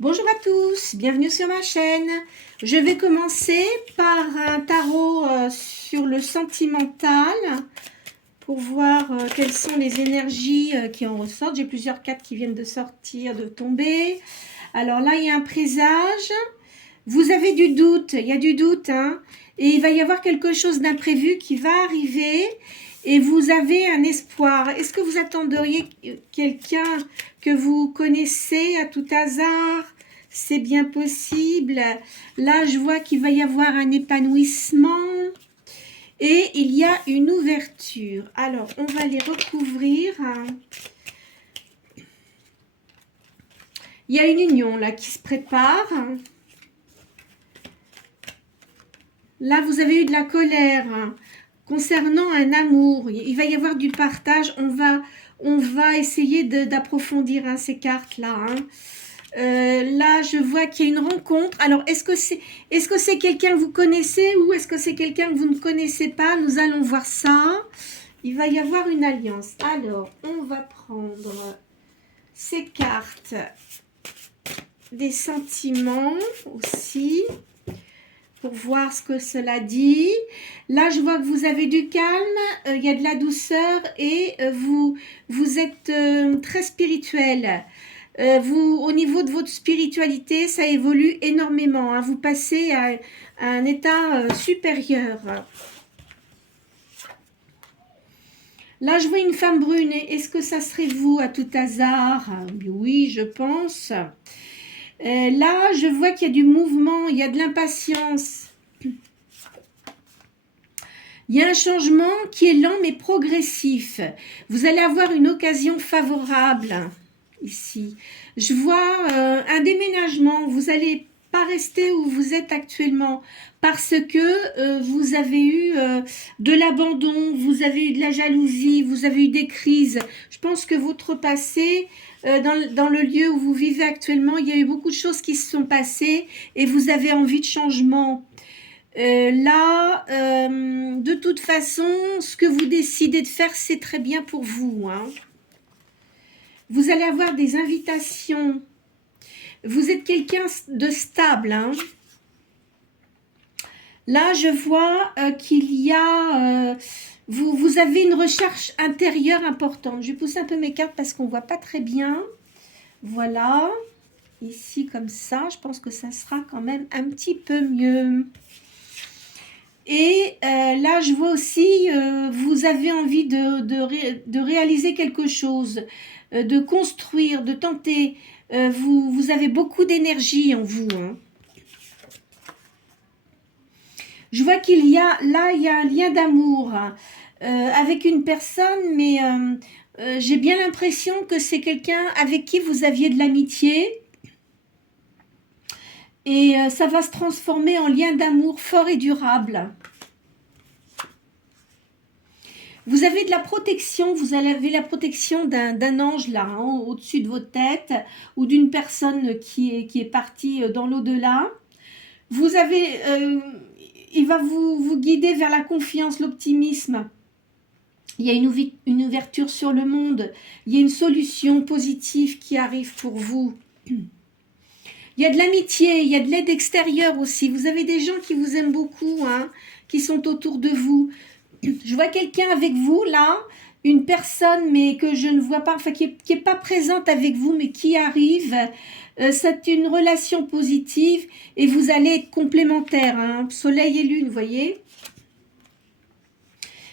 Bonjour à tous, bienvenue sur ma chaîne. Je vais commencer par un tarot sur le sentimental pour voir quelles sont les énergies qui en ressortent. J'ai plusieurs cartes qui viennent de sortir, de tomber. Alors là, il y a un présage. Vous avez du doute, il y a du doute, hein, et il va y avoir quelque chose d'imprévu qui va arriver. Et vous avez un espoir. Est-ce que vous attendriez quelqu'un que vous connaissez à tout hasard? C'est bien possible. Là, je vois qu'il va y avoir un épanouissement et il y a une ouverture. Alors, on va les recouvrir. Il y a une union là qui se prépare. Là, vous avez eu de la colère concernant un amour. Il va y avoir du partage. On va essayer d'approfondir ces cartes-là. Là, je vois qu'il y a une rencontre. Alors, est-ce que c'est quelqu'un que vous connaissez ou est-ce que c'est quelqu'un que vous ne connaissez pas? Nous allons voir ça. Il va y avoir une alliance. Alors, on va prendre ces cartes des sentiments aussi pour voir ce que cela dit. Là, je vois que vous avez du calme, il y a de la douceur et vous êtes très spirituel. Au niveau de votre spiritualité, ça évolue énormément. Hein. Vous passez à un état supérieur. Là, je vois une femme brune. Est-ce que ça serait vous à tout hasard? Oui, je pense. Là, je vois qu'il y a du mouvement, il y a de l'impatience. Il y a un changement qui est lent mais progressif. Vous allez avoir une occasion favorable ici. Je vois un déménagement. Vous n'allez pas rester où vous êtes actuellement parce que vous avez eu de l'abandon, vous avez eu de la jalousie, vous avez eu des crises. Je pense que votre passé, dans le lieu où vous vivez actuellement, il y a eu beaucoup de choses qui se sont passées et vous avez envie de changement. De toute façon, ce que vous décidez de faire, c'est très bien pour vous. Hein. Vous allez avoir des invitations. Vous êtes quelqu'un de stable. Hein. Là, je vois qu'il y a... vous avez une recherche intérieure importante. Je vais pousser un peu mes cartes parce qu'on ne voit pas très bien. Voilà. Ici, comme ça, je pense que ça sera quand même un petit peu mieux. Et là, je vois aussi, vous avez envie de réaliser quelque chose, de construire, de tenter. Vous avez beaucoup d'énergie en vous. Hein. Je vois qu'il y a, là, il y a un lien d'amour avec une personne, mais j'ai bien l'impression que c'est quelqu'un avec qui vous aviez de l'amitié. Et ça va se transformer en lien d'amour fort et durable. Vous avez de la protection, vous avez la protection d'un ange là, hein, au-dessus de votre tête, ou d'une personne qui est partie dans l'au-delà. Vous avez, il va vous guider vers la confiance, l'optimisme. Il y a une ouverture sur le monde. Il y a une solution positive qui arrive pour vous. Il y a de l'amitié, il y a de l'aide extérieure aussi. Vous avez des gens qui vous aiment beaucoup, hein, qui sont autour de vous. Je vois quelqu'un avec vous, là, une personne, mais que je ne vois pas, enfin, qui est pas présente avec vous, mais qui arrive. C'est une relation positive et vous allez être complémentaires, hein, soleil et lune, vous voyez.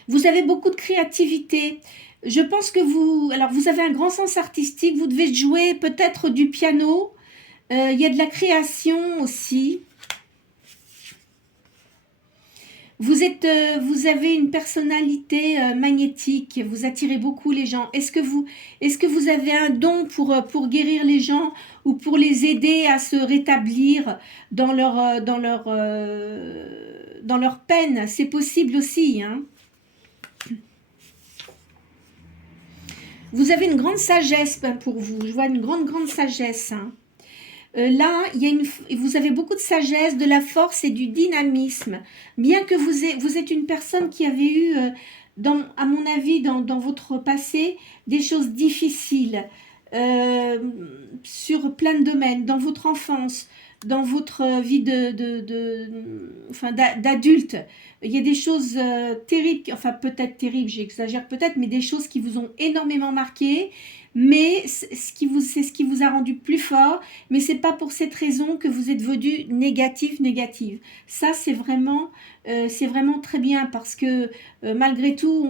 Vous avez beaucoup de créativité. Je pense que vous avez un grand sens artistique, vous devez jouer peut-être du piano. Il y a de la création aussi. Vous avez une personnalité magnétique, vous attirez beaucoup les gens. Est-ce que vous avez un don pour guérir les gens ou pour les aider à se rétablir dans leur peine? C'est possible aussi. Hein. Vous avez une grande sagesse pour vous. Je vois une grande sagesse. Hein. Là, vous avez beaucoup de sagesse, de la force et du dynamisme. Bien que vous êtes une personne qui avait eu, à mon avis, dans votre passé, des choses difficiles. euh, sur plein de domaines, dans votre enfance, dans votre vie enfin, d'adulte. Il y a des choses terribles, enfin peut-être terribles, j'exagère peut-être, mais des choses qui vous ont énormément marqué, mais c'est ce qui vous a rendu plus fort, mais c'est pas pour cette raison que vous êtes devenu négative. Ça, c'est vraiment très bien parce que malgré tout,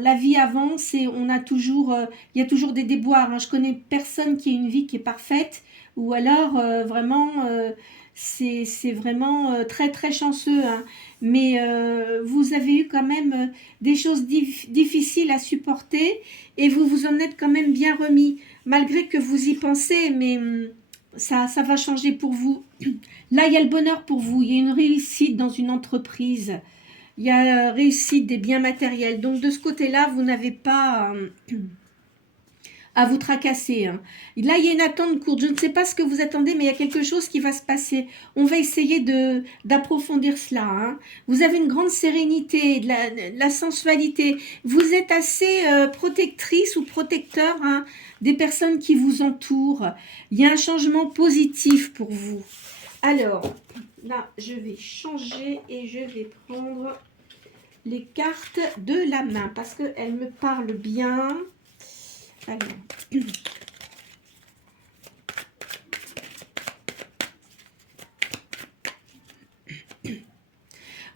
la vie avance et on a toujours, il y a toujours des déboires. Hein. Je connais personne qui ait une vie qui est parfaite ou alors vraiment, c'est vraiment très très chanceux. Hein. Mais vous avez eu quand même des choses difficiles à supporter et vous vous en êtes quand même bien remis, malgré que vous y pensez, mais ça va changer pour vous. Là, il y a le bonheur pour vous, il y a une réussite dans une entreprise, il y a réussite des biens matériels. Donc de ce côté-là, vous n'avez pas à vous tracasser. Hein. Là, il y a une attente courte. Je ne sais pas ce que vous attendez, mais il y a quelque chose qui va se passer. On va essayer d'approfondir cela. Hein. Vous avez une grande sérénité, de la sensualité. Vous êtes assez protectrice ou protecteur hein, des personnes qui vous entourent. Il y a un changement positif pour vous. Alors, là, je vais changer et je vais prendre les cartes de la main parce qu'elles me parlent bien. Alors.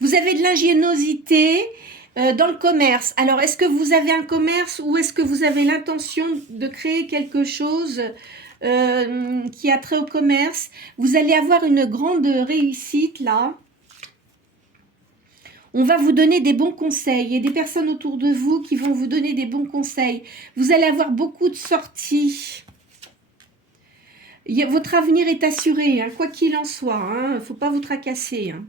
Vous avez de l'ingéniosité dans le commerce. Alors, est-ce que vous avez un commerce ou est-ce que vous avez l'intention de créer quelque chose qui a trait au commerce? Vous allez avoir une grande réussite là. On va vous donner des bons conseils. Il y a des personnes autour de vous qui vont vous donner des bons conseils. Vous allez avoir beaucoup de sorties. Votre avenir est assuré, hein, quoi qu'il en soit. Il ne faut pas vous tracasser. Hein.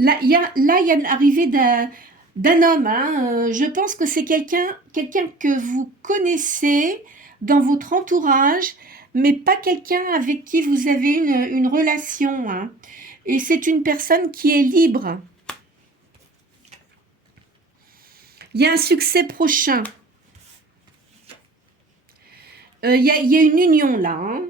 Là, il y a l'arrivée d'un homme. Hein. Je pense que c'est quelqu'un que vous connaissez dans votre entourage, mais pas quelqu'un avec qui vous avez une relation. Hein. Et c'est une personne qui est libre. Il y a un succès prochain. Il y a une union là. Hein.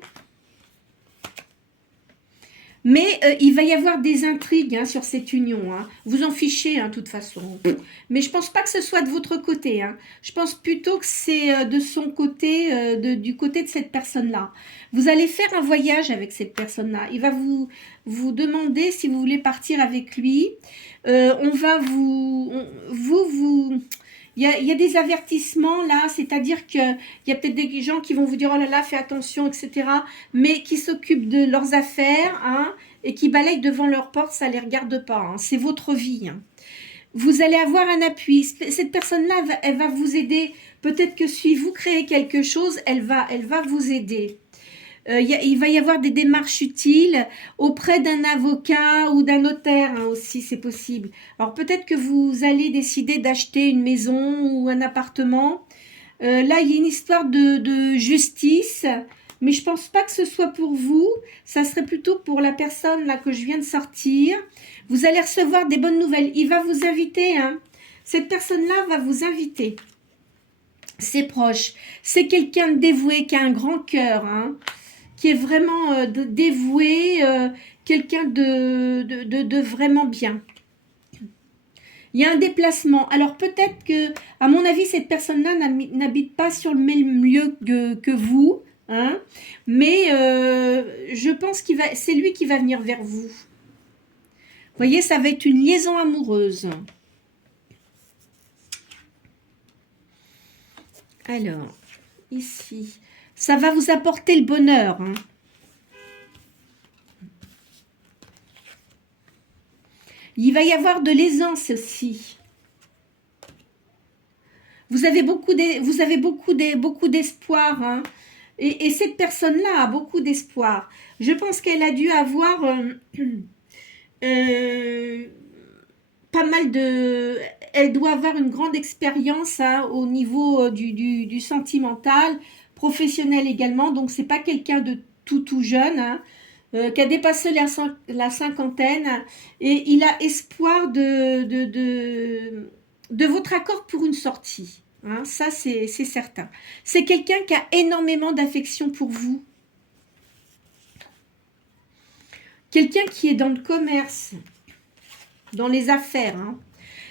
Mais il va y avoir des intrigues hein, sur cette union. Hein. Vous en fichez, de toute façon. Mais je ne pense pas que ce soit de votre côté. Hein. Je pense plutôt que c'est de son côté, du côté de cette personne-là. Vous allez faire un voyage avec cette personne-là. Il va vous demander si vous voulez partir avec lui. On va il y a des avertissements là, c'est-à-dire qu'il y a peut-être des gens qui vont vous dire « Oh là là, fais attention, etc. » mais qui s'occupent de leurs affaires hein, et qui balayent devant leur porte, ça ne les regarde pas. Hein, c'est votre vie. Hein. Vous allez avoir un appui. Cette personne-là, elle va vous aider. Peut-être que si vous créez quelque chose, elle va vous aider. Il va y avoir des démarches utiles auprès d'un avocat ou d'un notaire hein, aussi, c'est possible. Alors peut-être que vous allez décider d'acheter une maison ou un appartement. Là, il y a une histoire de justice, mais je pense pas que ce soit pour vous. Ça serait plutôt pour la personne là que je viens de sortir. Vous allez recevoir des bonnes nouvelles. Il va vous inviter. Hein. Cette personne-là va vous inviter. C'est proche. C'est quelqu'un de dévoué qui a un grand cœur. Hein. Qui est vraiment dévoué, quelqu'un de vraiment bien. Il y a un déplacement. Alors peut-être que, à mon avis, cette personne-là n'habite pas sur le même lieu que vous, hein, mais je pense c'est lui qui va venir vers vous. Vous voyez, ça va être une liaison amoureuse. Alors, ici... Ça va vous apporter le bonheur. Hein. Il va y avoir de l'aisance aussi. Vous avez beaucoup d'espoir. Hein. Et cette personne-là a beaucoup d'espoir. Je pense qu'elle a dû avoir pas mal de... Elle doit avoir une grande expérience hein, au niveau du sentimental, professionnel également, donc c'est pas quelqu'un de tout jeune, hein, qui a dépassé la cinquantaine, et il a espoir de votre accord pour une sortie. Hein, ça, c'est certain. C'est quelqu'un qui a énormément d'affection pour vous. Quelqu'un qui est dans le commerce, dans les affaires. Hein.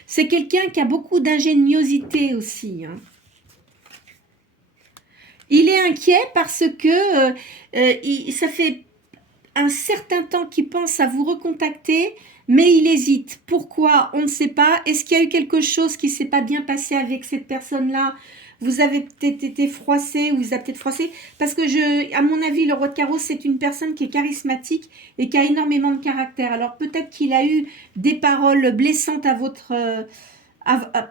C'est quelqu'un qui a beaucoup d'ingéniosité aussi. Hein. Il est inquiet parce que ça fait un certain temps qu'il pense à vous recontacter, mais il hésite. Pourquoi? On ne sait pas. Est-ce qu'il y a eu quelque chose qui ne s'est pas bien passé avec cette personne-là? Vous avez peut-être été froissé ou vous avez peut-être froissé. Parce que, à mon avis, le roi de carreau, c'est une personne qui est charismatique et qui a énormément de caractère. Alors peut-être qu'il a eu des paroles blessantes à votre...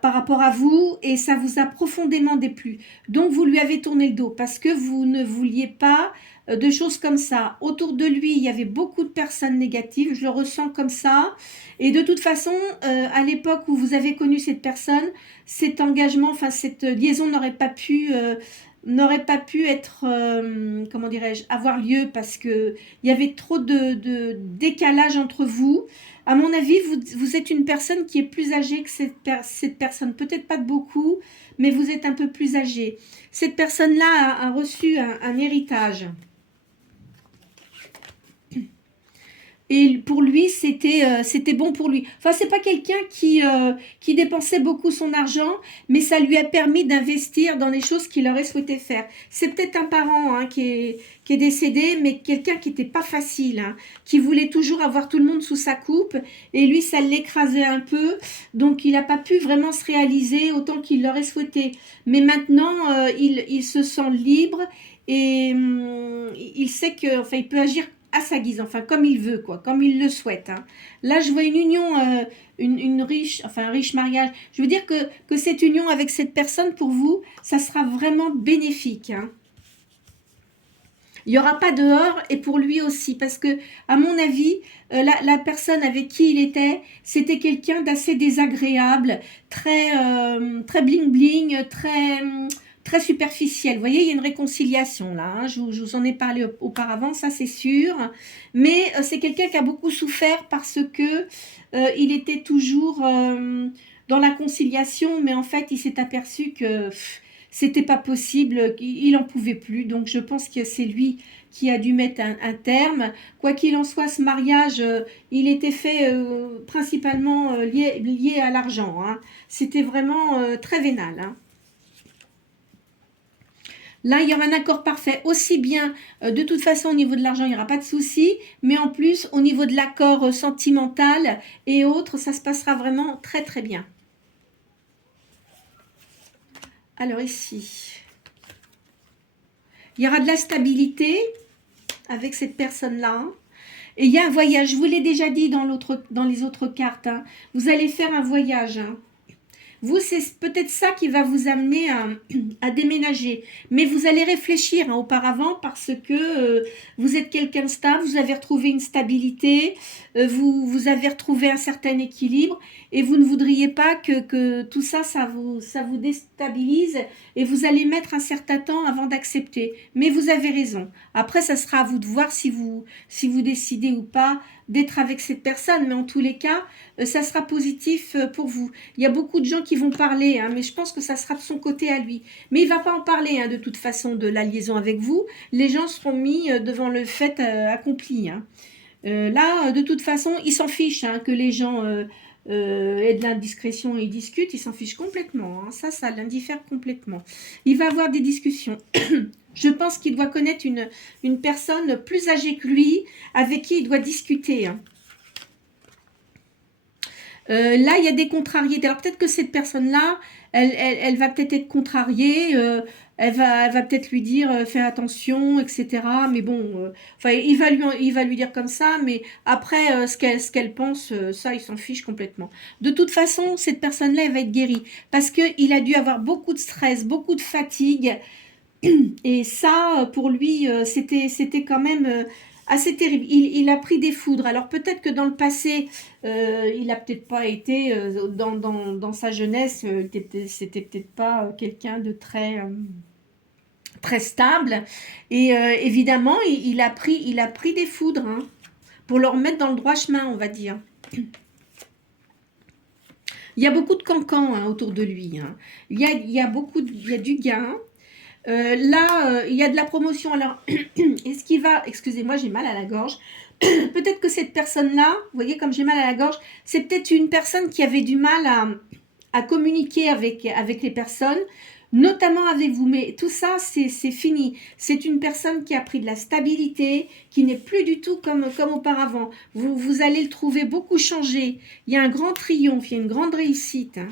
par rapport à vous et ça vous a profondément déplu. Donc vous lui avez tourné le dos parce que vous ne vouliez pas de choses comme ça. Autour de lui, il y avait beaucoup de personnes négatives, je le ressens comme ça. Et de toute façon, à l'époque où vous avez connu cette personne, cet engagement, enfin cette liaison n'aurait pas pu être, comment dirais-je, avoir lieu parce que il y avait trop de décalage entre vous. À mon avis, vous êtes une personne qui est plus âgée que cette personne. Peut-être pas de beaucoup, mais vous êtes un peu plus âgée. Cette personne-là a reçu un héritage. Et pour lui, c'était bon pour lui. Enfin, c'est pas quelqu'un qui dépensait beaucoup son argent, mais ça lui a permis d'investir dans les choses qu'il aurait souhaité faire. C'est peut-être un parent hein, qui est décédé, mais quelqu'un qui n'était pas facile, hein, qui voulait toujours avoir tout le monde sous sa coupe, et lui, ça l'écrasait un peu, donc il n'a pas pu vraiment se réaliser autant qu'il l'aurait souhaité. Mais maintenant, il se sent libre et il sait que, enfin, il peut agir à sa guise, enfin comme il veut, quoi, comme il le souhaite. Hein. Là, je vois une union, une riche, enfin un riche mariage. Je veux dire que cette union avec cette personne, pour vous, ça sera vraiment bénéfique. Hein. Il n'y aura pas dehors et pour lui aussi, parce que, à mon avis, la personne avec qui il était, c'était quelqu'un d'assez désagréable, très bling-bling, très superficiel. Vous voyez, il y a une réconciliation là. Hein. Je vous en ai parlé auparavant, ça c'est sûr. Mais c'est quelqu'un qui a beaucoup souffert parce que il était toujours dans la conciliation, mais en fait, il s'est aperçu que c'était pas possible, il en pouvait plus. Donc, je pense que c'est lui qui a dû mettre un terme. Quoi qu'il en soit, ce mariage, il était fait principalement lié à l'argent. Hein. C'était vraiment très vénal. Hein. Là, il y aura un accord parfait, aussi bien, de toute façon, au niveau de l'argent, il n'y aura pas de souci, mais en plus, au niveau de l'accord sentimental et autres, ça se passera vraiment très, très bien. Alors ici, il y aura de la stabilité avec cette personne-là. Et il y a un voyage, je vous l'ai déjà dit dans les autres cartes, hein. Vous allez faire un voyage, hein. Vous, c'est peut-être ça qui va vous amener à déménager. Mais vous allez réfléchir hein, auparavant parce que vous êtes quelqu'un de stable, vous avez retrouvé une stabilité, vous avez retrouvé un certain équilibre et vous ne voudriez pas que tout ça, ça vous déstabilise et vous allez mettre un certain temps avant d'accepter. Mais vous avez raison. Après, ça sera à vous de voir si vous décidez ou pas d'être avec cette personne. Mais en tous les cas, ça sera positif pour vous. Il y a beaucoup de gens qui vont parler, hein, mais je pense que ça sera de son côté à lui. Mais il ne va pas en parler hein, de toute façon de la liaison avec vous. Les gens seront mis devant le fait accompli. Hein. Là, de toute façon, il s'en fiche hein, que les gens aient de l'indiscrétion et ils discutent. Il s'en fiche complètement. Hein. Ça l'indiffère complètement. Il va avoir des discussions. Je pense qu'il doit connaître une personne plus âgée que lui avec qui il doit discuter. Hein. Là, il y a des contrariétés. Alors, peut-être que cette personne-là, elle va peut-être être contrariée. Elle va peut-être lui dire fais attention, etc. Mais bon, enfin, il va lui dire comme ça. Mais après, ce qu'elle pense, ça, il s'en fiche complètement. De toute façon, cette personne-là, elle va être guérie parce qu'il a dû avoir beaucoup de stress, beaucoup de fatigue. Et ça, pour lui, c'était quand même assez terrible. Il a pris des foudres. Alors peut-être que dans le passé, il n'a peut-être pas été, dans sa jeunesse, c'était peut-être pas quelqu'un de très stable. Et évidemment, il a pris des foudres hein, pour le remettre dans le droit chemin, on va dire. Il y a beaucoup de cancans hein, autour de lui. Hein. Il y a il y a du gain. Là, il y a de la promotion. Alors, est-ce qu'il va... Excusez-moi, j'ai mal à la gorge. Peut-être que cette personne-là, vous voyez comme j'ai mal à la gorge, c'est peut-être une personne qui avait du mal à communiquer avec les personnes, notamment avec vous. Mais tout ça, c'est fini. C'est une personne qui a pris de la stabilité, qui n'est plus du tout comme auparavant. Vous allez le trouver beaucoup changé. Il y a un grand triomphe, il y a une grande réussite. Hein.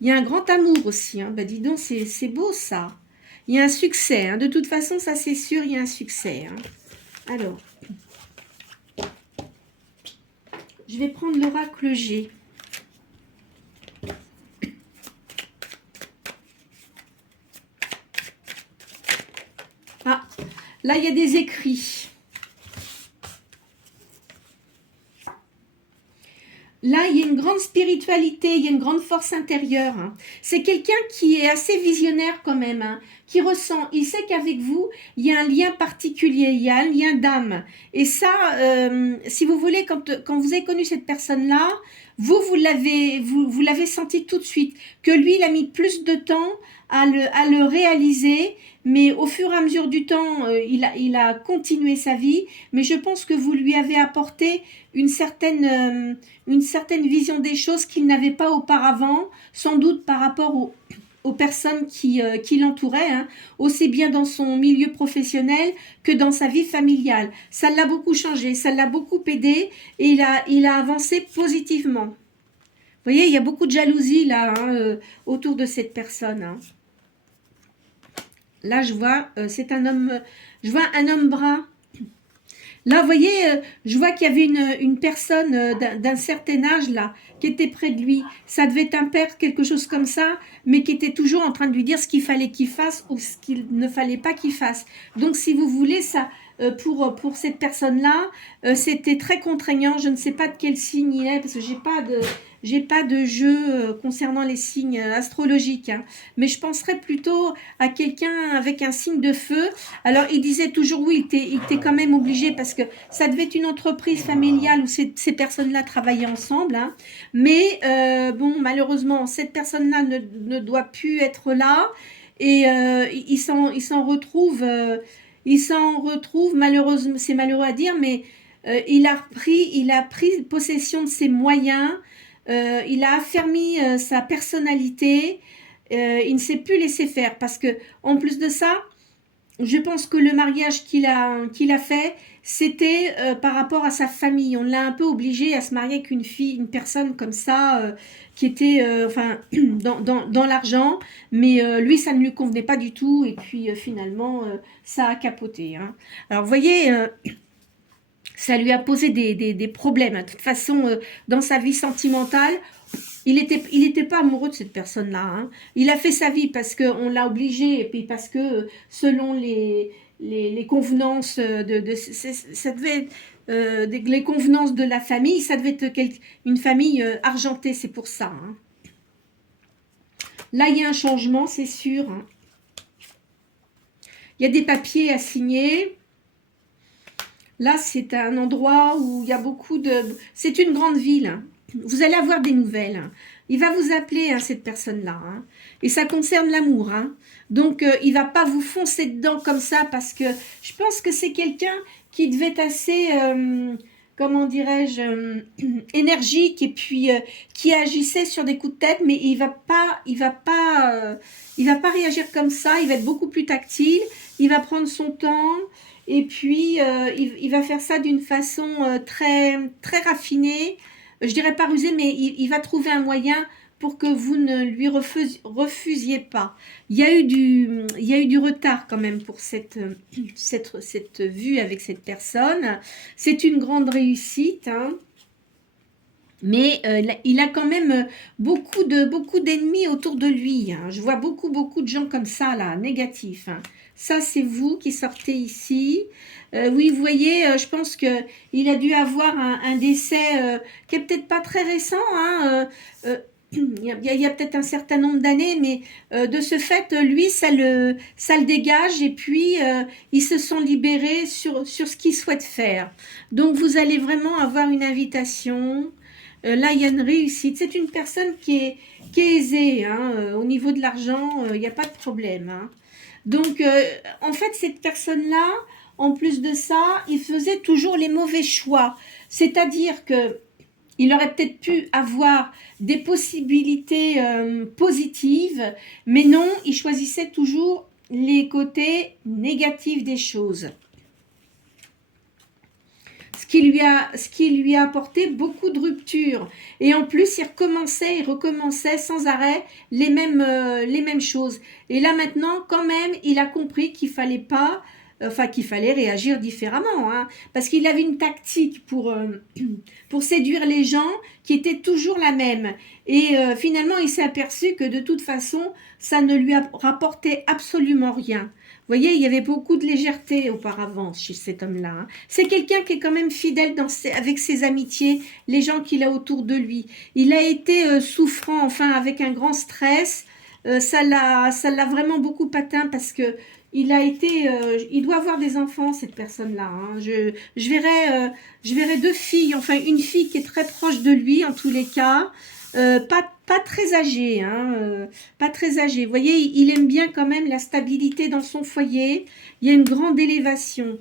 Il y a un grand amour aussi. Hein. Bah, dis donc, c'est beau ça. Il y a un succès. Hein. De toute façon, ça c'est sûr, il y a un succès. Hein. Alors, je vais prendre l'oracle G. Ah, là, il y a des écrits. Là, il y a une grande spiritualité, il y a une grande force intérieure. Hein. C'est quelqu'un qui est assez visionnaire quand même, hein, qui ressent, il sait qu'avec vous, il y a un lien particulier, il y a un lien d'âme. Et ça, si vous voulez, quand vous avez connu cette personne-là, vous l'avez senti tout de suite, que lui, il a mis plus de temps à le réaliser, mais au fur et à mesure du temps, il a continué sa vie, mais je pense que vous lui avez apporté une certaine vision des choses qu'il n'avait pas auparavant, sans doute par rapport aux personnes qui l'entouraient, hein, aussi bien dans son milieu professionnel que dans sa vie familiale. Ça l'a beaucoup changé, ça l'a beaucoup aidé et il a avancé positivement. Vous voyez, il y a beaucoup de jalousie là hein, autour de cette personne. Hein. Là, je vois, c'est un homme, je vois un homme brun. Là, vous voyez, je vois qu'il y avait une personne d'un certain âge, là, qui était près de lui. Ça devait être un père, quelque chose comme ça, mais qui était toujours en train de lui dire ce qu'il fallait qu'il fasse ou ce qu'il ne fallait pas qu'il fasse. Donc, si vous voulez, ça, pour cette personne-là, c'était très contraignant. Je ne sais pas de quel signe il est, parce que j'ai pas de jeu concernant les signes astrologiques, hein. Mais je penserais plutôt à quelqu'un avec un signe de feu. Alors, il disait toujours oui, il était quand même obligé parce que ça devait être une entreprise familiale où ces personnes-là travaillaient ensemble. Hein. Mais bon, malheureusement, cette personne-là ne doit plus être là et il s'en retrouve, malheureusement, c'est malheureux à dire, mais il a pris possession de ses moyens. Il a affermi sa personnalité, il ne s'est plus laissé faire parce que en plus de ça, je pense que le mariage qu'il a fait, c'était par rapport à sa famille. On l'a un peu obligé à se marier avec une personne comme ça, qui était enfin dans l'argent, mais lui ça ne lui convenait pas du tout et puis finalement ça a capoté. Hein. Alors vous voyez. Ça lui a posé des problèmes. De toute façon, dans sa vie sentimentale, il était pas amoureux de cette personne-là. Hein. Il a fait sa vie parce qu'on l'a obligé et puis parce que selon les convenances ça devait être, les convenances de la famille, ça devait être une famille argentée, c'est pour ça. Hein. Là, il y a un changement, c'est sûr. Hein. Il y a des papiers à signer. Là, c'est un endroit où il y a beaucoup de... C'est une grande ville. Hein. Vous allez avoir des nouvelles. Hein. Il va vous appeler, hein, cette personne-là. Hein. Et ça concerne l'amour. Hein. Donc, il ne va pas vous foncer dedans comme ça parce que je pense que c'est quelqu'un qui devait être assez... comment dirais-je, énergique et puis qui agissait sur des coups de tête, mais il va pas réagir comme ça. Il va être beaucoup plus tactile. Il va prendre son temps et puis il va faire ça d'une façon très très raffinée. Je dirais pas rusée, mais il va trouver un moyen pour que vous ne lui refusiez pas. Il y a eu du retard quand même pour cette vue avec cette personne. C'est une grande réussite, hein. Mais il a quand même beaucoup d'ennemis autour de lui. Hein. Je vois beaucoup de gens comme ça, là, négatifs. Hein. Ça, c'est vous qui sortez ici. Oui, vous voyez, je pense qu'il a dû avoir un décès qui est peut-être pas très récent, hein, il y a peut-être un certain nombre d'années, mais de ce fait, lui, ça le dégage et puis ils se sont libérés sur ce qu'ils souhaitent faire. Donc, vous allez vraiment avoir une invitation. Là, il y a une réussite. C'est une personne qui est aisée. Hein. Au niveau de l'argent, il n'y a pas de problème. Hein. Donc, en fait, cette personne-là, en plus de ça, il faisait toujours les mauvais choix. C'est-à-dire que il aurait peut-être pu avoir des possibilités positives, mais non, il choisissait toujours les côtés négatifs des choses. Ce qui lui a apporté beaucoup de ruptures. Et en plus, il recommençait sans arrêt les mêmes choses. Et là maintenant, quand même, il a compris qu'il fallait pas, enfin qu'il fallait réagir différemment, hein, parce qu'il avait une tactique pour séduire les gens qui était toujours la même. Et finalement, il s'est aperçu que de toute façon, ça ne lui rapportait absolument rien. Vous voyez, il y avait beaucoup de légèreté auparavant chez cet homme-là. Hein. C'est quelqu'un qui est quand même fidèle avec ses amitiés, les gens qu'il a autour de lui. Il a été souffrant, enfin, avec un grand stress. Ça l'a vraiment beaucoup atteint parce que il a été, il doit avoir des enfants, cette personne-là. Hein. Je verrai deux filles, enfin une fille qui est très proche de lui en tous les cas. Pas très âgé, hein, pas très âgé. Vous voyez, il aime bien quand même la stabilité dans son foyer. Il y a une grande élévation.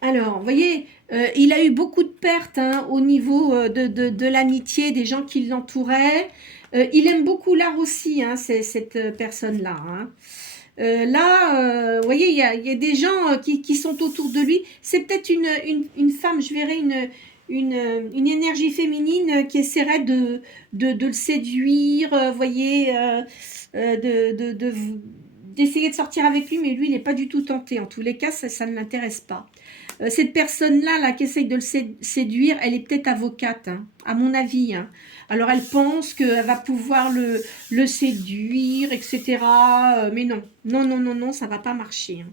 Alors, vous voyez, il a eu beaucoup de pertes hein, au niveau de l'amitié, des gens qui l'entouraient. Il aime beaucoup l'art aussi, hein, cette personne-là. Hein. Vous voyez, il y a des gens qui sont autour de lui. C'est peut-être une femme, je verrais une énergie féminine qui essaierait de le séduire, vous voyez, d'essayer de sortir avec lui, mais lui, il n'est pas du tout tenté. En tous les cas, ça ne l'intéresse pas. Cette personne-là là, qui essaye de le séduire, elle est peut-être avocate, hein, à mon avis. Hein. Alors, elle pense qu'elle va pouvoir le séduire, etc. Mais non, non, non, non, non, ça ne va pas marcher. Hein.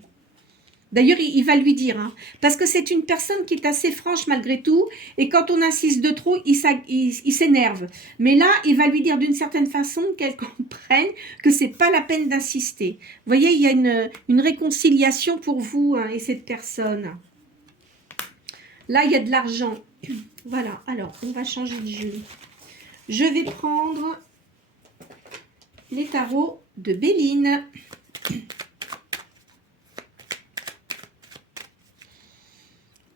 D'ailleurs, il va lui dire, hein, parce que c'est une personne qui est assez franche malgré tout, et quand on insiste de trop, il s'énerve. Mais là, il va lui dire d'une certaine façon qu'elle comprenne que c'est pas la peine d'insister. Vous voyez, il y a une réconciliation pour vous hein, et cette personne. Là, il y a de l'argent. Voilà, alors, on va changer de jeu. Je vais prendre les tarots de Béline.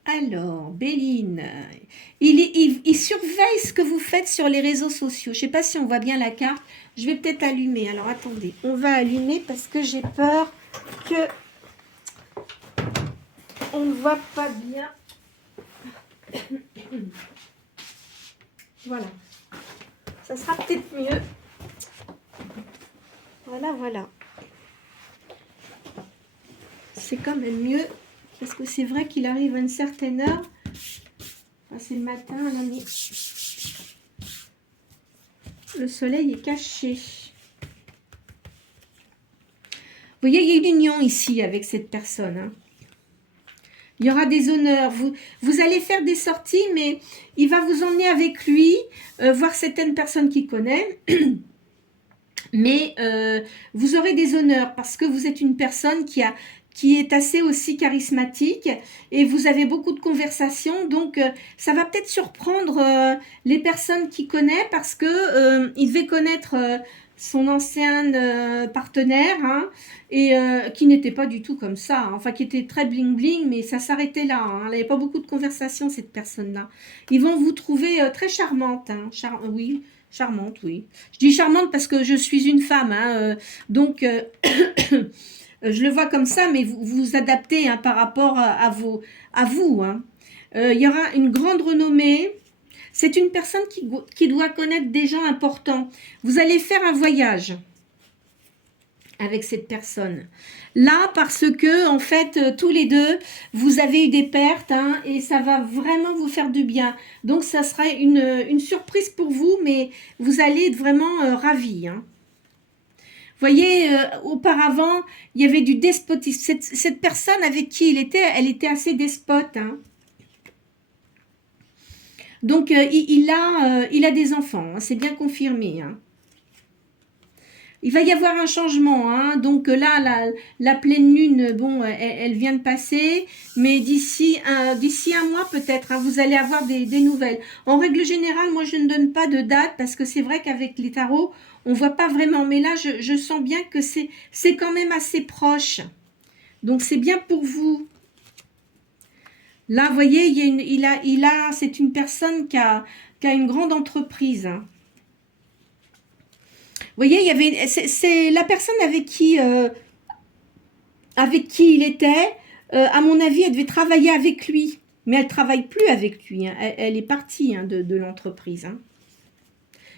Alors, Béline, il surveille ce que vous faites sur les réseaux sociaux. Je ne sais pas si on voit bien la carte. Je vais peut-être allumer. Alors, attendez. On va allumer parce que j'ai peur que on ne voit pas bien. Voilà. Ça sera peut-être mieux. Voilà, voilà. C'est quand même mieux. Parce que c'est vrai qu'il arrive à une certaine heure. Enfin, c'est le matin, là, mais le soleil est caché. Vous voyez, il y a une union ici avec cette personne. Hein. Il y aura des honneurs. Vous allez faire des sorties, mais il va vous emmener avec lui, voir certaines personnes qu'il connaît. Mais vous aurez des honneurs parce que vous êtes une personne qui est assez aussi charismatique et vous avez beaucoup de conversations. Donc, ça va peut-être surprendre les personnes qu'il connaît parce que il devait connaître son ancien partenaire hein, et qui n'était pas du tout comme ça. Hein, enfin, qui était très bling-bling, mais ça s'arrêtait là. Hein, il n'y avait pas beaucoup de conversations, cette personne-là. Ils vont vous trouver très charmante. Hein, oui, charmante, oui. Je dis charmante parce que je suis une femme. Hein, donc... je le vois comme ça, mais vous vous adaptez hein, par rapport à vous. Hein. Il y aura une grande renommée. C'est une personne qui doit connaître des gens importants. Vous allez faire un voyage avec cette personne. Là, parce que, en fait, tous les deux, vous avez eu des pertes hein, et ça va vraiment vous faire du bien. Donc, ça sera une surprise pour vous, mais vous allez être vraiment ravis. Hein. Vous voyez, auparavant, il y avait du despotisme. Cette personne avec qui elle était assez despote. Hein. Donc, il a des enfants, hein, c'est bien confirmé. Hein. il va y avoir un changement, hein. Donc là, la pleine lune, bon, elle vient de passer, mais d'ici un mois peut-être, hein, vous allez avoir des nouvelles. En règle générale, moi je ne donne pas de date parce que c'est vrai qu'avec les tarots, on voit pas vraiment. Mais là, je sens bien que c'est quand même assez proche. Donc c'est bien pour vous. Là, vous voyez, c'est une personne qui a une grande entreprise, hein. Vous voyez, c'est la personne avec qui il était, à mon avis, elle devait travailler avec lui. Mais elle ne travaille plus avec lui, hein. Elle est partie, hein, de l'entreprise, hein.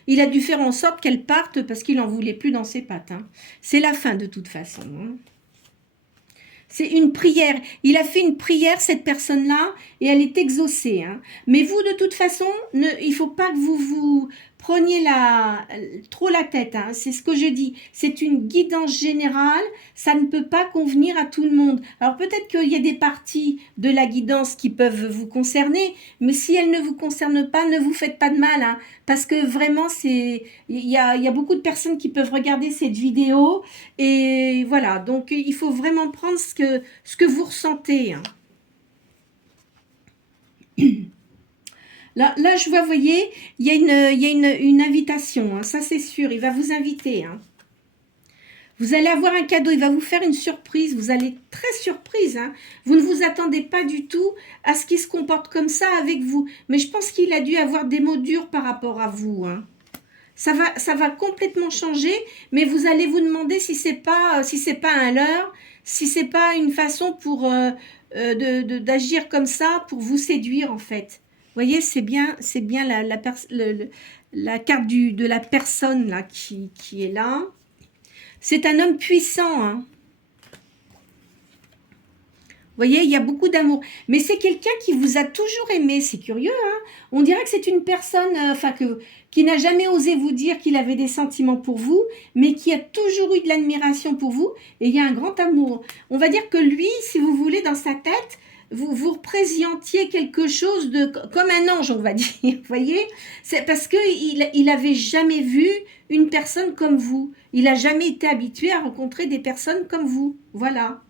Il a dû faire en sorte qu'elle parte parce qu'il n'en voulait plus dans ses pattes, hein. C'est la fin de toute façon, hein. C'est une prière. Il a fait une prière, cette personne-là, et elle est exaucée, hein. Mais vous, de toute façon, il ne faut pas que vous vous preniez trop la tête, hein. C'est ce que je dis. C'est une guidance générale. Ça ne peut pas convenir à tout le monde. Alors peut-être qu'il y a des parties de la guidance qui peuvent vous concerner, mais si elles ne vous concernent pas, ne vous faites pas de mal, hein, parce que vraiment, il y a beaucoup de personnes qui peuvent regarder cette vidéo. Et voilà, donc il faut vraiment prendre ce que vous ressentez, hein. Là, je vois, vous voyez, il y a une invitation, hein, ça c'est sûr, il va vous inviter, hein. Vous allez avoir un cadeau, il va vous faire une surprise, vous allez être très surprise, hein. Vous ne vous attendez pas du tout à ce qu'il se comporte comme ça avec vous. Mais je pense qu'il a dû avoir des mots durs par rapport à vous, hein. Ça va complètement changer, mais vous allez vous demander si c'est pas un leurre, si c'est pas une façon pour d'agir comme ça pour vous séduire en fait. Vous voyez, c'est bien la carte de la personne là qui est là. C'est un homme puissant, hein. Vous voyez, il y a beaucoup d'amour. Mais c'est quelqu'un qui vous a toujours aimé. C'est curieux, hein. On dirait que c'est une personne qui n'a jamais osé vous dire qu'il avait des sentiments pour vous, mais qui a toujours eu de l'admiration pour vous. Et il y a un grand amour. On va dire que lui, si vous voulez, dans sa tête, vous représentiez quelque chose comme un ange, on va dire. Vous voyez, c'est parce qu'il n'avait jamais vu une personne comme vous. Il n'a jamais été habitué à rencontrer des personnes comme vous. Voilà.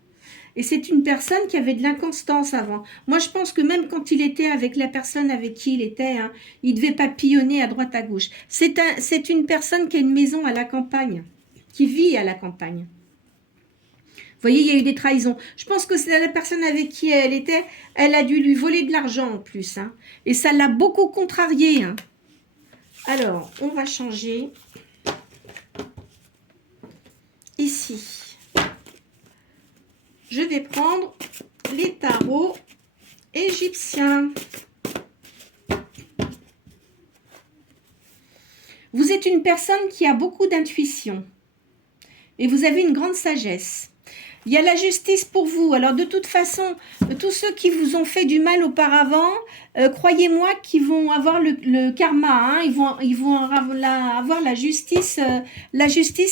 Et c'est une personne qui avait de l'inconstance avant. Moi, je pense que même quand il était avec la personne avec qui il était, hein, il devait papillonner à droite à gauche. C'est une personne qui a une maison à la campagne, qui vit à la campagne. Vous voyez, il y a eu des trahisons. Je pense que c'est la personne avec qui elle était, elle a dû lui voler de l'argent en plus, hein. Et ça l'a beaucoup contrarié, hein. Alors, on va changer. Ici. Je vais prendre les tarots égyptiens. Vous êtes une personne qui a beaucoup d'intuition et vous avez une grande sagesse. Il y a la justice pour vous. Alors de toute façon, tous ceux qui vous ont fait du mal auparavant, croyez-moi qu'ils vont avoir le karma, hein. Ils vont avoir la justice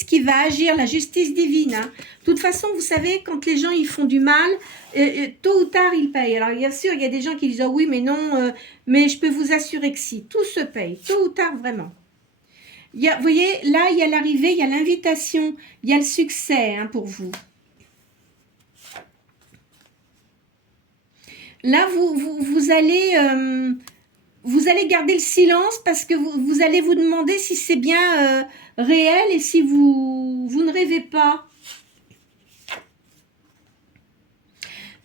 qui va agir, la justice divine, hein. De toute façon, vous savez, quand les gens ils font du mal, tôt ou tard ils payent. Alors bien sûr, il y a des gens qui disent ah oui, mais non, mais je peux vous assurer que si, tout se paye, tôt ou tard vraiment. Vous voyez, là il y a l'arrivée, il y a l'invitation, il y a le succès, hein, pour vous. Là, vous allez garder le silence parce que vous allez vous demander si c'est bien réel et si vous ne rêvez pas.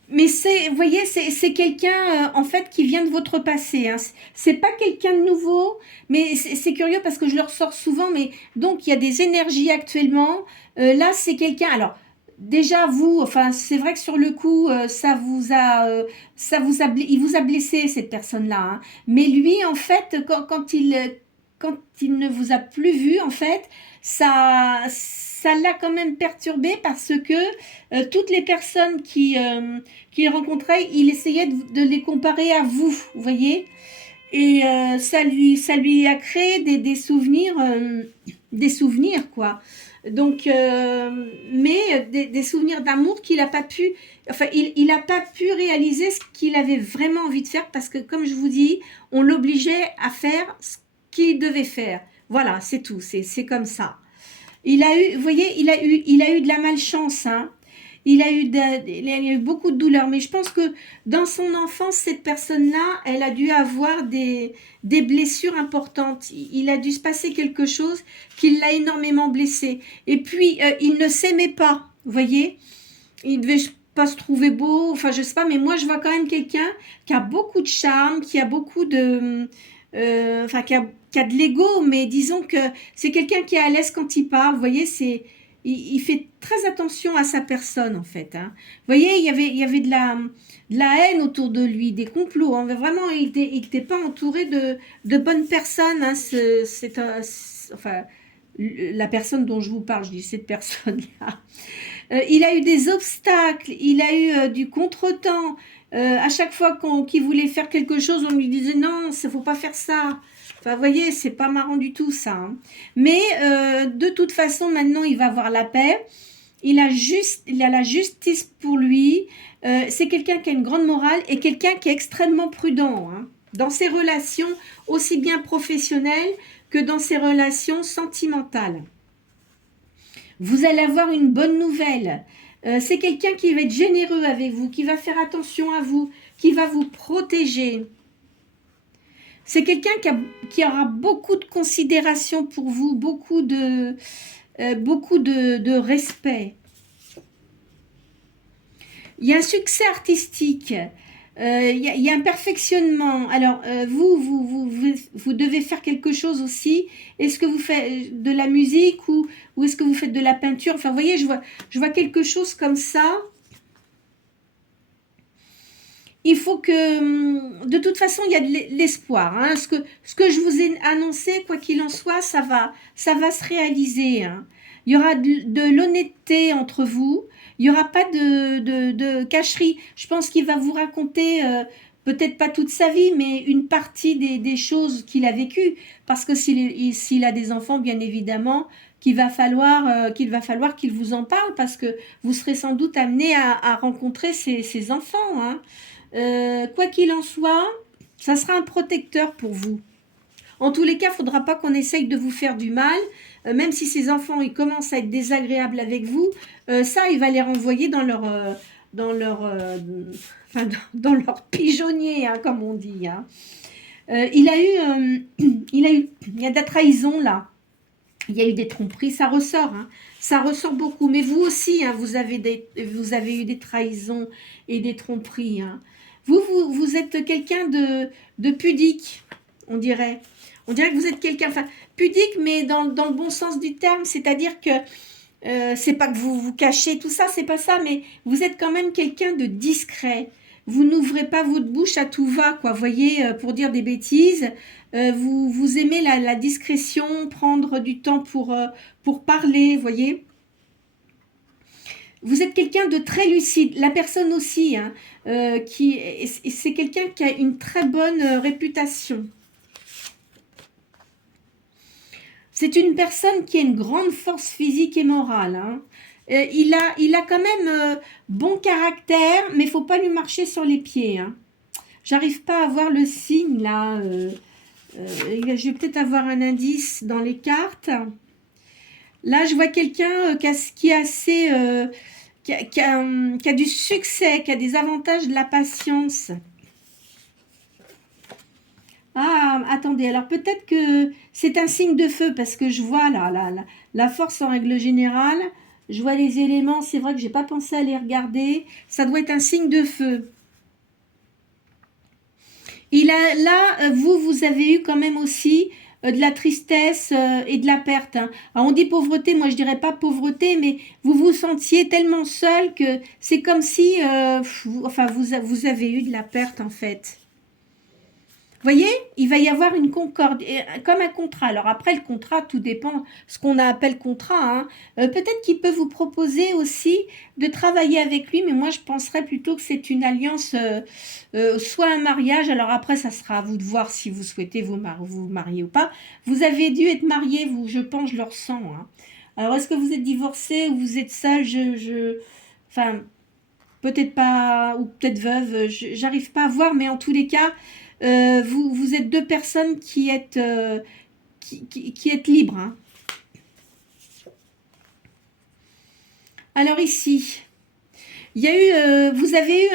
Mais vous voyez, c'est quelqu'un en fait qui vient de votre passé, hein. C'est pas quelqu'un de nouveau, mais c'est curieux parce que je le ressors souvent. Mais donc il y a des énergies actuellement. Là, c'est quelqu'un. Alors déjà vous, enfin c'est vrai que sur le coup, il vous a blessé cette personne-là, hein. Mais lui, en fait, quand il ne vous a plus vu, en fait, ça l'a quand même perturbé parce que toutes les personnes qu'il rencontrait, il essayait de les comparer à vous, vous voyez. Et ça lui a créé des souvenirs, quoi. Donc, mais des souvenirs d'amour qu'il n'a pas pu, enfin, il n'a pas pu réaliser ce qu'il avait vraiment envie de faire parce que, comme je vous dis, on l'obligeait à faire ce qu'il devait faire. Voilà, c'est tout, c'est comme ça. Il a eu, vous voyez, il a eu de la malchance, hein. Il a eu beaucoup de douleurs, mais je pense que dans son enfance, cette personne-là, elle a dû avoir des blessures importantes. Il a dû se passer quelque chose qui l'a énormément blessé. Et puis, il ne s'aimait pas, vous voyez. Il devait pas se trouver beau, enfin, je sais pas, mais moi, je vois quand même quelqu'un qui a beaucoup de charme, qui a beaucoup de... enfin, qui a de l'ego, mais disons que c'est quelqu'un qui est à l'aise quand il parle, vous voyez, il fait très attention à sa personne, en fait, hein. Vous voyez, il y avait de la haine autour de lui, des complots, hein. Vraiment, il était pas entouré de bonnes personnes, hein. Enfin, la personne dont je vous parle, je dis cette personne-là. Il a eu des obstacles, il a eu du contretemps. À chaque fois qu'il voulait faire quelque chose, on lui disait non, il ne faut pas faire ça. Enfin, vous voyez, c'est pas marrant du tout ça, hein. Mais de toute façon, maintenant, il va avoir la paix. Il a la justice pour lui. C'est quelqu'un qui a une grande morale et quelqu'un qui est extrêmement prudent, hein, dans ses relations, aussi bien professionnelles que dans ses relations sentimentales. Vous allez avoir une bonne nouvelle. C'est quelqu'un qui va être généreux avec vous, qui va faire attention à vous, qui va vous protéger. C'est quelqu'un qui aura beaucoup de considération pour vous, beaucoup de respect. Il y a un succès artistique. Il y a un perfectionnement. Alors, vous devez faire quelque chose aussi. Est-ce que vous faites de la musique ou est-ce que vous faites de la peinture? Enfin, vous voyez, je vois quelque chose comme ça. Il faut que, de toute façon, il y a de l'espoir, hein. Ce que je vous ai annoncé, quoi qu'il en soit, ça va se réaliser, hein. Il y aura de l'honnêteté entre vous. Il n'y aura pas de cacherie. Je pense qu'il va vous raconter, peut-être pas toute sa vie, mais une partie des choses qu'il a vécues. Parce que s'il a des enfants, bien évidemment, qu'il va falloir qu'il vous en parle, parce que vous serez sans doute amené à rencontrer ses enfants, hein. Quoi qu'il en soit, ça sera un protecteur pour vous. En tous les cas, il ne faudra pas qu'on essaye de vous faire du mal. Même si ces enfants ils commencent à être désagréables avec vous, ça, il va les renvoyer enfin, dans leur pigeonnier, hein, comme on dit, hein. Il y a de la trahison là. Il y a eu des tromperies, ça ressort, hein. Ça ressort beaucoup. Mais vous aussi, hein, vous avez eu des trahisons et des tromperies, hein. Vous êtes quelqu'un de pudique, on dirait. On dirait que vous êtes quelqu'un, enfin, pudique, mais dans le bon sens du terme, c'est-à-dire que c'est pas que vous vous cachez, tout ça, c'est pas ça, mais vous êtes quand même quelqu'un de discret. Vous n'ouvrez pas votre bouche à tout va, quoi, voyez, pour dire des bêtises. Vous aimez la discrétion, prendre du temps pour parler, voyez. Vous êtes quelqu'un de très lucide, la personne aussi, hein, c'est quelqu'un qui a une très bonne réputation. C'est une personne qui a une grande force physique et morale, hein. Il a quand même bon caractère, mais il ne faut pas lui marcher sur les pieds, hein. J'arrive pas à voir le signe, là. Je vais peut-être avoir un indice dans les cartes. Là, je vois quelqu'un qui a du succès, qui a des avantages de la patience. Ah, attendez, alors peut-être que c'est un signe de feu, parce que je vois la force en règle générale, je vois les éléments, c'est vrai que j'ai pas pensé à les regarder, ça doit être un signe de feu. Vous avez eu quand même aussi de la tristesse et de la perte, hein. Alors on dit pauvreté, moi je dirais pas pauvreté, mais vous vous sentiez tellement seul que c'est comme si, vous avez eu de la perte en fait. Vous voyez, il va y avoir une concorde, comme un contrat. Alors après, le contrat, tout dépend ce qu'on appelle contrat, hein. Peut-être qu'il peut vous proposer aussi de travailler avec lui, mais moi, je penserais plutôt que c'est une alliance, soit un mariage. Alors après, ça sera à vous de voir si vous souhaitez vous marier ou pas. Vous avez dû être marié, vous, je pense, je le ressens, hein. Alors, est-ce que vous êtes divorcé ou vous êtes seul? Enfin, peut-être pas, ou peut-être veuve, j'arrive pas à voir, mais en tous les cas, vous êtes deux personnes qui êtes libres, hein. Alors ici, il y a eu, vous avez eu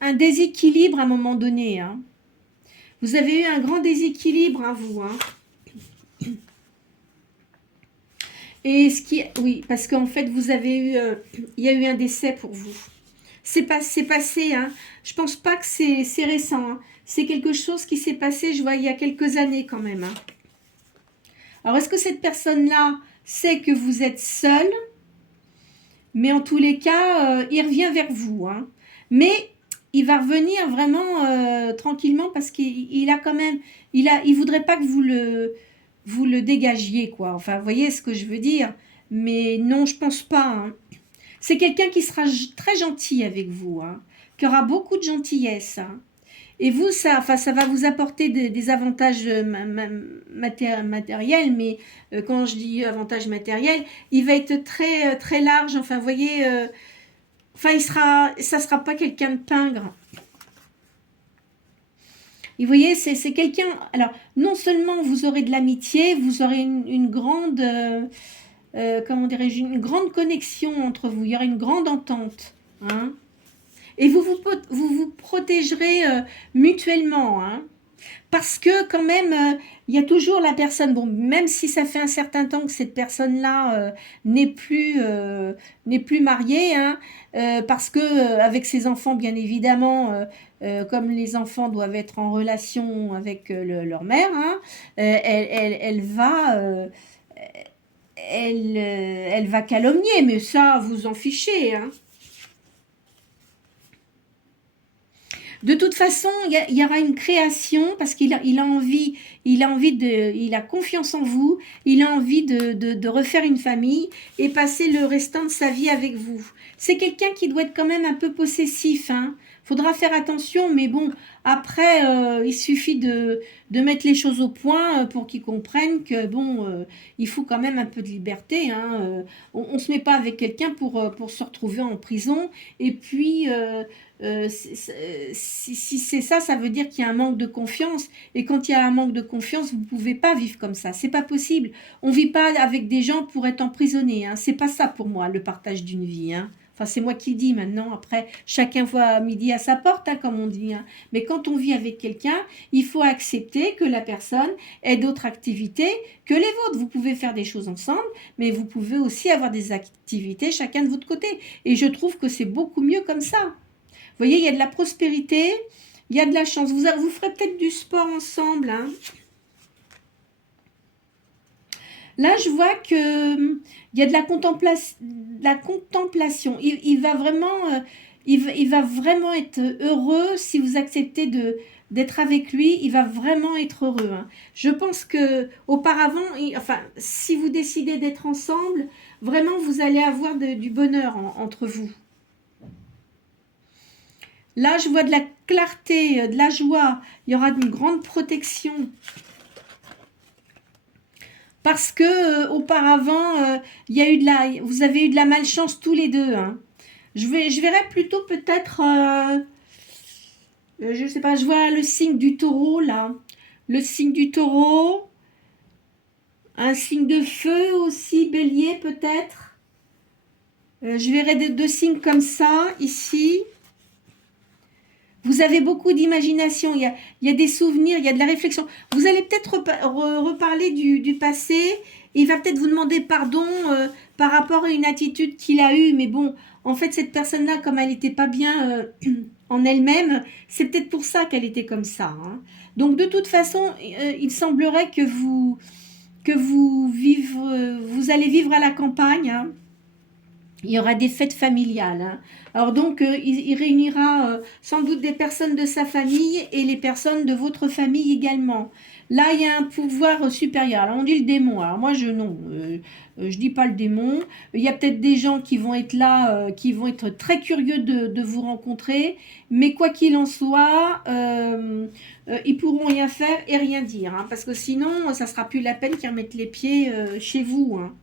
un déséquilibre à un moment donné. Hein. Vous avez eu un grand déséquilibre, hein, vous. Hein. Et ce qui, oui, parce qu'en fait, vous avez eu, il y a eu un décès pour vous. C'est passé, hein. Je pense pas que c'est récent. Hein. C'est quelque chose qui s'est passé, je vois, il y a quelques années quand même. Hein. Alors, est-ce que cette personne-là sait que vous êtes seul? Mais en tous les cas, il revient vers vous. Hein. Mais il va revenir vraiment tranquillement parce qu'il a quand même, il voudrait pas que vous le dégagiez, quoi. Enfin, vous voyez ce que je veux dire. Mais non, je pense pas. Hein. C'est quelqu'un qui sera très gentil avec vous, hein, qui aura beaucoup de gentillesse. Hein. Et vous, enfin, ça va vous apporter des avantages matériels, mais quand je dis avantages matériels, il va être très, très large. Enfin, vous voyez, enfin, ça sera pas quelqu'un de pingre. Et vous voyez, c'est quelqu'un. Alors, non seulement vous aurez de l'amitié, vous aurez une grande, comment dirais-je, une grande connexion entre vous. Il y aura une grande entente. Hein. Et vous protégerez mutuellement. Hein. Parce que quand même, il y a toujours la personne, bon, même si ça fait un certain temps que cette personne-là n'est plus mariée, hein, parce que avec ses enfants, bien évidemment, comme les enfants doivent être en relation avec leur mère, hein, elle va... elle va calomnier, mais ça, vous en fichez. Hein. De toute façon, il y aura une création parce qu'il a, il a envie il a confiance en vous, il a envie de refaire une famille et passer le restant de sa vie avec vous. C'est quelqu'un qui doit être quand même un peu possessif, hein. Faudra faire attention, mais bon, après, il suffit de mettre les choses au point pour qu'ils comprennent que, bon, il faut quand même un peu de liberté. Hein. On ne se met pas avec quelqu'un pour se retrouver en prison. Et puis, si c'est ça, ça veut dire qu'il y a un manque de confiance. Et quand il y a un manque de confiance, vous ne pouvez pas vivre comme ça. C'est pas possible. On ne vit pas avec des gens pour être emprisonné. Hein. C'est pas ça pour moi, le partage d'une vie. Hein. Enfin, c'est moi qui dis maintenant. Après, chacun voit midi à sa porte, hein, comme on dit. Hein. Mais quand on vit avec quelqu'un, il faut accepter que la personne ait d'autres activités que les vôtres. Vous pouvez faire des choses ensemble, mais vous pouvez aussi avoir des activités chacun de votre côté. Et je trouve que c'est beaucoup mieux comme ça. Vous voyez, il y a de la prospérité, il y a de la chance. Vous ferez peut-être du sport ensemble. Hein. Là, je vois que il y a de la contemplation. Il va vraiment, il va vraiment être heureux si vous acceptez d'être avec lui. Il va vraiment être heureux. Hein. Je pense que auparavant, enfin, si vous décidez d'être ensemble, vraiment, vous allez avoir du bonheur entre vous. Là, je vois de la clarté, de la joie. Il y aura une grande protection. Parce que auparavant, il y a eu vous avez eu de la malchance tous les deux. Hein. Je verrais plutôt peut-être, je sais pas, je vois le signe du taureau là. Le signe du taureau. Un signe de feu aussi, bélier peut-être. Je verrais deux signes comme ça, ici. Vous avez beaucoup d'imagination, il y a des souvenirs, il y a de la réflexion. Vous allez peut-être reparler du passé. Il va peut-être vous demander pardon par rapport à une attitude qu'il a eue. Mais bon, en fait, cette personne-là, comme elle n'était pas bien en elle-même, c'est peut-être pour ça qu'elle était comme ça. Hein. Donc, de toute façon, il semblerait que vous allez vivre à la campagne. Hein. Il y aura des fêtes familiales. Hein. Alors donc, il réunira sans doute des personnes de sa famille et les personnes de votre famille également. Là, il y a un pouvoir supérieur. Alors, on dit le démon. Alors moi, je dis pas le démon. Il y a peut-être des gens qui vont être là, qui vont être très curieux de vous rencontrer. Mais quoi qu'il en soit, ils pourront rien faire et rien dire. Hein, parce que sinon, ça sera plus la peine qu'ils remettent les pieds chez vous. Hein.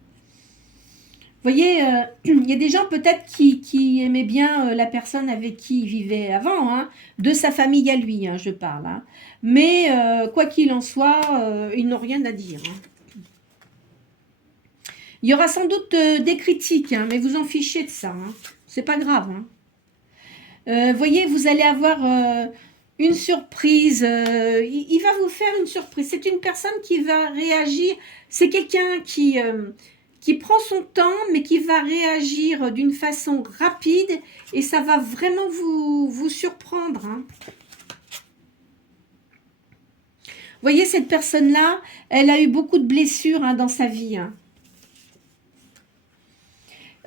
Vous voyez, il y a des gens peut-être qui aimaient bien la personne avec qui il vivait avant, hein, de sa famille à lui, hein, je parle. Hein. Mais quoi qu'il en soit, ils n'ont rien à dire. Hein. Il y aura sans doute des critiques, hein, mais vous en fichez de ça. Hein. C'est pas grave. Hein. Voyez, vous allez avoir une surprise. Il va vous faire une surprise. C'est une personne qui va réagir. C'est quelqu'un qui prend son temps, mais qui va réagir d'une façon rapide. Et ça va vraiment vous surprendre. Hein. Vous voyez, cette personne-là, elle a eu beaucoup de blessures hein, dans sa vie. Hein.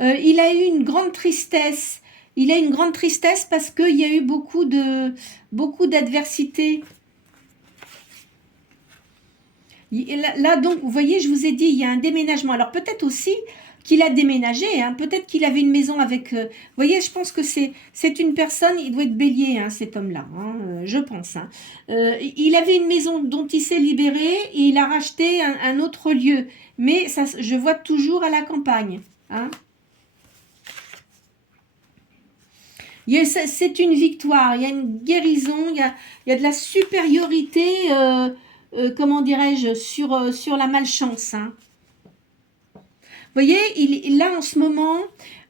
Il a eu une grande tristesse. Il a une grande tristesse parce qu'il y a eu beaucoup d'adversité. Là, donc, vous voyez, je vous ai dit, il y a un déménagement. Alors, peut-être aussi qu'il a déménagé. Hein, peut-être qu'il avait une maison avec... vous voyez, je pense que c'est une personne, il doit être bélier, hein, cet homme-là. Hein, je pense. Hein. Il avait une maison dont il s'est libéré et il a racheté un autre lieu. Mais ça, je vois toujours à la campagne. Hein. C'est une victoire, il y a une guérison, il y a de la supériorité, comment dirais-je, sur la malchance. Hein. Vous voyez, là en ce moment,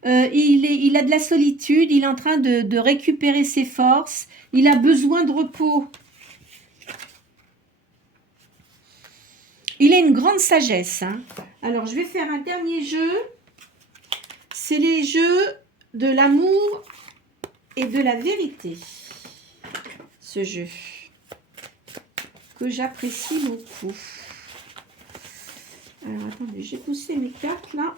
il a de la solitude, il est en train de récupérer ses forces, il a besoin de repos. Il a une grande sagesse. Hein. Alors, je vais faire un dernier jeu. C'est les jeux de l'amour et de la vérité, ce jeu, que j'apprécie beaucoup. Alors, attendez, j'ai poussé mes cartes, là.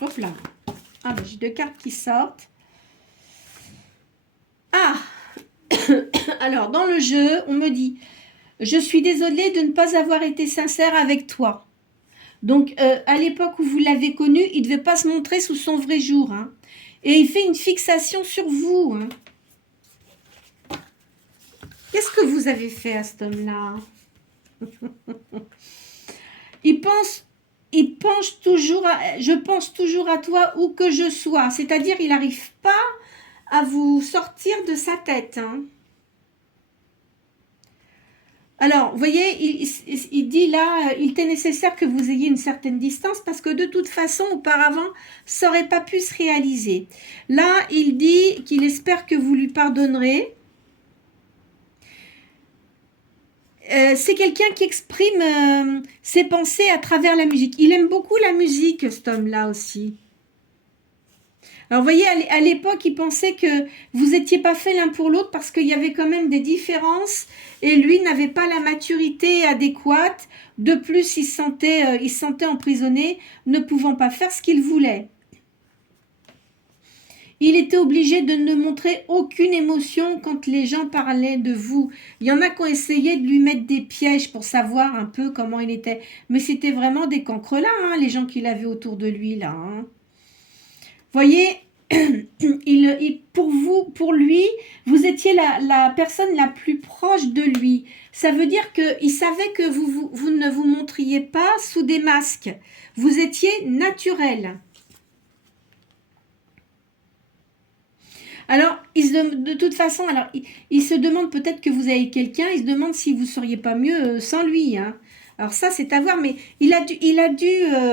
Hop là. Ah, ben, j'ai deux cartes qui sortent. Ah alors, dans le jeu, on me dit « Je suis désolée de ne pas avoir été sincère avec toi. » Donc, à l'époque où vous l'avez connu, il ne devait pas se montrer sous son vrai jour. Hein. Et il fait une fixation sur vous. Hein. Qu'est-ce que vous avez fait à cet homme-là? Il pense toujours je pense toujours à toi où que je sois. C'est-à-dire, il n'arrive pas à vous sortir de sa tête. Hein. Alors, vous voyez, il dit là, il était nécessaire que vous ayez une certaine distance parce que de toute façon, auparavant, ça n'aurait pas pu se réaliser. Là, il dit qu'il espère que vous lui pardonnerez. C'est quelqu'un qui exprime ses pensées à travers la musique. Il aime beaucoup la musique, cet homme-là aussi. Alors, vous voyez, à l'époque, il pensait que vous n'étiez pas fait l'un pour l'autre parce qu'il y avait quand même des différences et lui n'avait pas la maturité adéquate. De plus, il se sentait emprisonné, ne pouvant pas faire ce qu'il voulait. Il était obligé de ne montrer aucune émotion quand les gens parlaient de vous. Il y en a qui ont essayé de lui mettre des pièges pour savoir un peu comment il était. Mais c'était vraiment des cancrelats, hein, les gens qu'il avait autour de lui, là. Hein. Voyez, pour lui, vous étiez la personne la plus proche de lui. Ça veut dire qu'il savait que vous ne vous montriez pas sous des masques. Vous étiez naturel. Alors, de toute façon, alors, il se demande peut-être que vous avez quelqu'un, il se demande si vous ne seriez pas mieux sans lui. Hein. Alors ça, c'est à voir, mais il a dû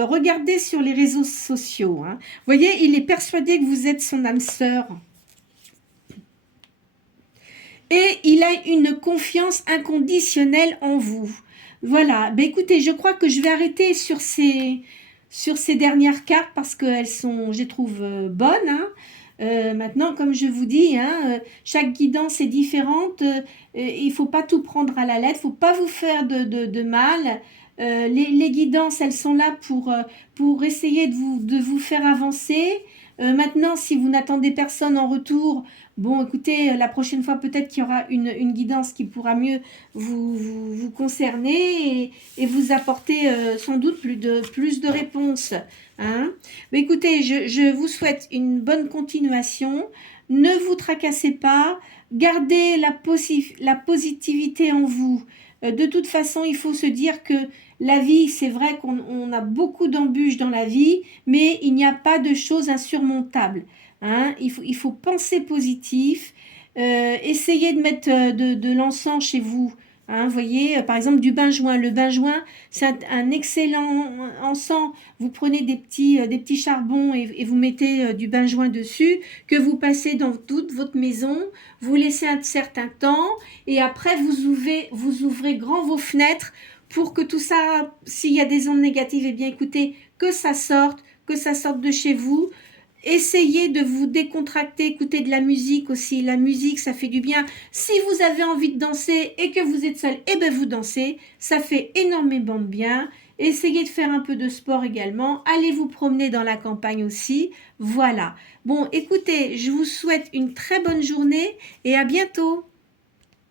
regarder sur les réseaux sociaux. Hein. Vous voyez, il est persuadé que vous êtes son âme sœur. Et il a une confiance inconditionnelle en vous. Voilà, ben écoutez, je crois que je vais arrêter sur ces dernières cartes parce qu'elles sont, je les trouve bonnes. Hein. Maintenant, comme je vous dis, hein, chaque guidance est différente. Il ne faut pas tout prendre à la lettre. Il ne faut pas vous faire de mal. Les guidances, elles sont là pour essayer de vous faire avancer. Maintenant, si vous n'attendez personne en retour, bon, écoutez, la prochaine fois, peut-être qu'il y aura une guidance qui pourra mieux vous concerner et vous apporter sans doute plus de réponses. Hein. Mais écoutez, je vous souhaite une bonne continuation. Ne vous tracassez pas. Gardez la positivité en vous. De toute façon, il faut se dire que la vie, c'est vrai qu'on a beaucoup d'embûches dans la vie, mais il n'y a pas de choses insurmontables. Hein. Il faut penser positif. Essayez de mettre de l'encens chez vous. Hein, vous voyez, par exemple du benjoin. Le benjoin, c'est un excellent encens. Vous prenez des petits charbons et vous mettez du benjoin dessus, que vous passez dans toute votre maison. Vous laissez un certain temps et après vous ouvrez grand vos fenêtres pour que tout ça, s'il y a des ondes négatives, eh bien écoutez, que ça sorte de chez vous. Essayez de vous décontracter, écoutez de la musique aussi. La musique, ça fait du bien. Si vous avez envie de danser et que vous êtes seul, eh bien vous dansez. Ça fait énormément de bien. Essayez de faire un peu de sport également. Allez vous promener dans la campagne aussi. Voilà. Bon, écoutez, je vous souhaite une très bonne journée et à bientôt.